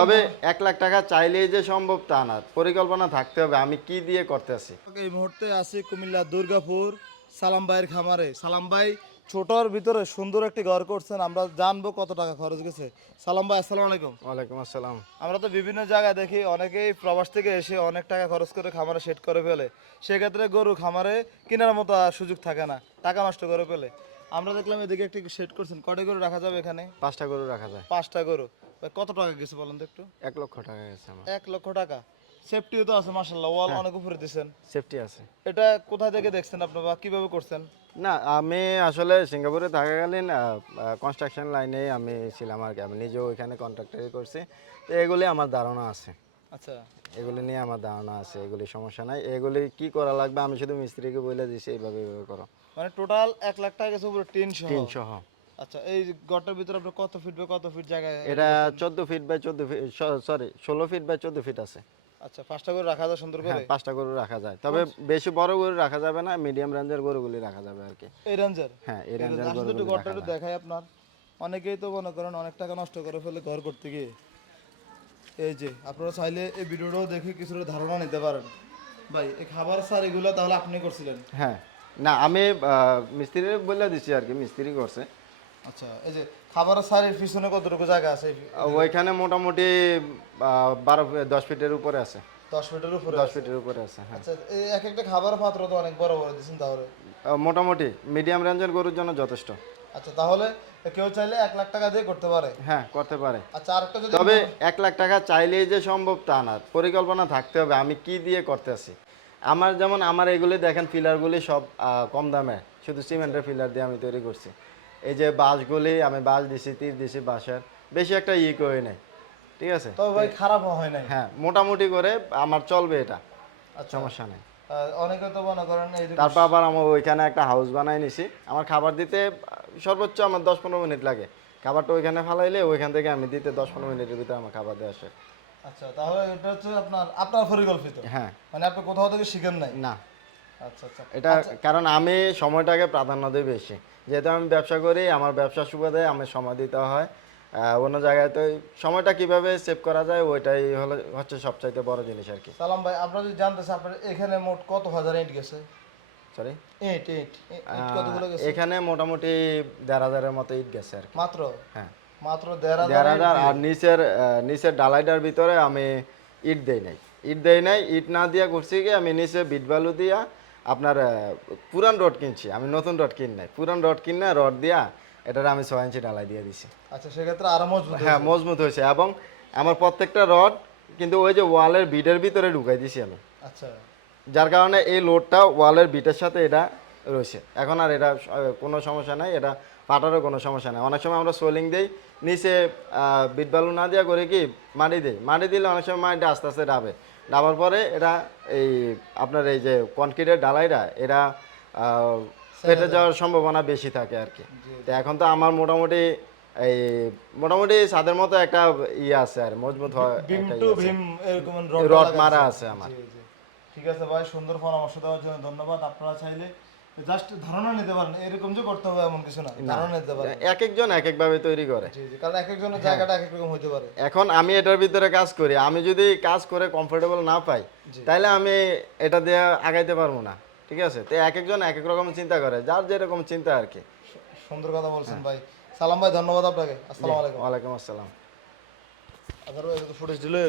তবে 1 লাখ টাকা চাইলেই যে সম্ভব তা না, পরিকল্পনা থাকতে হবে আমি কি দিয়ে করতেছি। এই মুহূর্তে আছি কুমিল্লা দুর্গাপুর সালাম ভাইয়ের খামারে। সালাম ভাই ছোটর ভিতরে সুন্দর একটি ঘর করছেন, আমরা জানবো কত টাকা খরচ গেছে। সালাম ভাই আসসালামু আলাইকুম। ওয়ালাইকুম আসসালাম। আমরা তো বিভিন্ন জায়গায় দেখি অনেকেই প্রবাস থেকে এসে অনেক টাকা খরচ করে খামারে সেট করে ফেলে, সেক্ষেত্রে গরু খামারে কেনার মতো আর সুযোগ থাকে না, টাকা নষ্ট করে ফেলে। আমরা দেখলাম এদিকে একটি সেট করছেন, কয়টা গরু রাখা যাবে এখানে? 5টা গরু রাখা যায়। 5টা গরু। ভাই কত টাকা গেছে বলেন তো একটু? 1 লক্ষ টাকা গেছে আমার। 1 লক্ষ টাকা। সেফটিও তো আছে মাশাআল্লাহ, ওয়াল হ্যাঁ। অনেক উপরে দিছেন। সেফটি আছে। এটা কোথা থেকে দেখছেন আপনি বা কিভাবে করছেন? না, আমি আসলে সিঙ্গাপুরে থাকাকালীন কনস্ট্রাকশন লাইনে আমি ছিলাম আর কি। আমি নিজেও এখানে কন্ট্রাক্টরি করছি। তো এগুলি আমার ধারণা আছে। আচ্ছা। এগুলি নিয়ে আমার ধারণা আছে, এগুলি সমস্যা নাই। এগুলি কি করা লাগবে আমি শুধু মিস্ত্রিকে বলে দিছি এইভাবে এইভাবে করো। মানে টোটাল 1 লাখ টাকা গেছে উপরে টিন সহ। 3 সহ। আচ্ছা, এই ঘরটার ভিতরে আপনি কত ফিট বাই কত ফিট জায়গায় এটা 14 feet by 14 feet, sorry 16 feet by 14 feet আছে। আচ্ছা, 5টা করে রাখা যায় সুন্দর হ্যাঁ, করে? 5টা গরু রাখা যায়। তবে বেশি বড় গরু রাখা যাবে না, মিডিয়াম রেঞ্জের গরুগুলি রাখা যাবে আর কি। এই রেঞ্জের? হ্যাঁ, এই রেঞ্জের আসলে একটু গরুগুলি ঘরটা রাখা একটু যায়। দেখাই আপনার। অনেকেই তো মনে করেন অনেক টাকা নষ্ট করে ফেলে ঘর করতে গিয়ে। এই যে আপনারা চাইলে এই ভিডিওটাও দেখে কিছুটা ধারণা নিতে পারেন। ভাই এই খাবার স্যার এগুলো তাহলে আপনি করছিলেন? হ্যাঁ, না আমি মিস্ত্রি বলে দিছি আর কি, মিস্ত্রি করছে। আচ্ছা, এই যে খাবারের স্যারের পিছনে কতটুকু জায়গা আছে? ওইখানে মোটামুটি 10 ফিটের উপরে আছে। 10 ফিটের উপরে 10 আছে? ফিটের উপরে আছে, হ্যাঁ। আচ্ছা, এই এক একটা খাবার পাত্র তো অনেক বড় বড় দিচ্ছেন তাহলে। মোটামুটি মিডিয়াম রেঞ্জের গরুর জন্য যথেষ্ট। আচ্ছা, তাহলে কেউ চাইলে 1 লাখ টাকা দিয়ে করতে পারে? হ্যাঁ, করতে পারে। আচ্ছা, আরেকটা যদি তবে 1 লাখ টাকা চাইলেই যে সম্ভব তা না, পরিকল্পনা থাকতে হবে আমি কি দিয়ে করতেছি। আমার যেমন আমার এগুলি দেখেন, পিলারগুলি সব কম দামে, শুধু সিমেন্টের পিলার দিয়ে আমি তৈরি করছি। এই যে বাঁশগুলি আমি বাঁশ দিছি, তীর দিছি বাঁশের, বেশি একটা করে নেই, ঠিক আছে। তবে ভাই খারাপ হয় নাই। হ্যাঁ, মোটামুটি করে আমার চলবে এটা, আচ্ছা, সমস্যা নেই। অনেকে তো মনে করেন এই যে তারপর আবার আমার ওইখানে একটা হাউস বানাই নিছি। আমার খাবার দিতে সর্বোচ্চ আমার 10-15 মিনিট লাগে। খাবারটা ওইখানে ফালাইলে ওইখান থেকে আমি দিতে 10-15 মিনিটের ভিতরে আমার খাবার দিয়ে আসে। আচ্ছা, তাহলে এটা হচ্ছে আপনার আপনার পরিকল্পিত? হ্যাঁ। মানে আপনি কোথাও থেকে শিখেন নাই? না, আচ্ছা আচ্ছা। এটা কারণ আমি সময়টাকে প্রাধান্য দিই বেশি। যেহেতু আমি ব্যবসা করি, আমার ব্যবসার সুবাদে আমার সময় দিতে হয়। অন্য জায়গায় তো সময়টা কিভাবে সেভ করা যায় ওইটাই হচ্ছে সবচাইতে বড় জিনিস আর কি। সালাম ভাই, আপনারা যদি জানতে চান আপনার এখানে মোট কত হাজার ইট গেছে? সরি, ইট ইট ইট কতগুলো গেছে? এখানে মোটামুটি 1,500-এর মতো ইট গেছে আর কি। মাত্র? হ্যাঁ, মাত্র 1,500 1,500। আর নিচের ডালাইটার ভিতরে আমি ইট দেই নাই। ইট না দিয়া করছি কি, আমি নিচে বিট বালু দিয়া আপনার পুরান রড কিনছি। আমি নতুন রড কিন নাই, পুরান রড কিনে রড দিয়া এটার আমি 6 ইঞ্চি ডালাই দিয়ে দিছি। আচ্ছা, সেক্ষেত্রে আরো মজবুত হ্যাঁ, হয়েছে। মজবুত হয়েছে। এবং আমার প্রত্যেকটা রড কিন্তু ওই যে ওয়ালের বিটের ভিতরে ঢুকাই দিছি আমি, আচ্ছা। যার কারণে এই লোডটা ওয়ালের বিটের সাথে এটা রয়েছে। এখন আর এটা কোনো সমস্যা নাই, এটা ফাটারও কোনো সমস্যা নাই। অনেক সময় আমরা সোলিং দেই, নিচে বিট বালু না দেওয়া করে কি মাটি দিই, মাটি দিলে অনেক সময় মাটিটা আস্তে আস্তে ডাবার পরে এটা এই আপনার এই যে কনক্রিটের ডালাইটা এরা ফেটে যাওয়ার সম্ভাবনা বেশি থাকে আর কি। তো এখন তো আমার মোটামুটি ছাদের মতো একটা আছে আর মজবুত হয়, ভীম একটা টু আছে। ভীম এরকম রড মারা আছে আমার। জি জি। ঠিক আছে ভাই, সুন্দর পরামর্শ দেওয়ার জন্য ধন্যবাদ। আপনারা চাইলে জাস্ট ধারণা নিতে পারেন, এরকম যে করতে হবে এমন কিছু না, ধারণা নিতে পারেন। এক একজন এক একভাবে তৈরি করে। জি জি, কারণ এক একজনের জায়গাটা এক এক রকম হইতে পারে। এখন আমি এটার ভিতরে কাজ করি, আমি যদি কাজ করে কমফোর্টেবল না পাই তাহলে আমি এটা দিয়ে আগাইতে পারবো না, ঠিক আছে। তো এক একজন এক এক রকম চিন্তা করে, যার যেরকম চিন্তা আর কি। সুন্দর কথা বলছেন ভাই। সালাম ভাই, ধন্যবাদ আপনাকে। আসসালামু আলাইকুম। ওয়ালাইকুম আসসালাম। আপনারা ফুটেজ দিলে